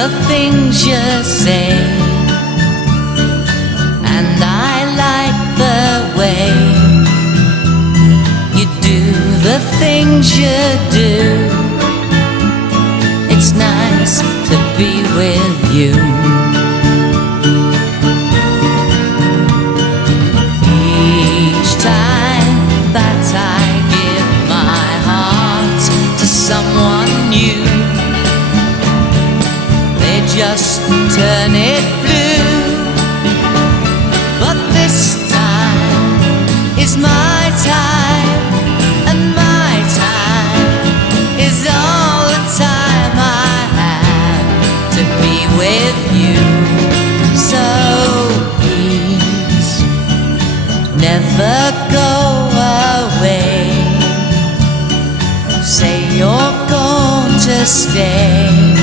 the things you say, and I like the way you do the things you do. It's nice to be with you. Each time that I give my heart to someone new, they just turn it blue. But this time is my time, and my time is all the time I have to be with you. So please never go away. Say you're going to stay.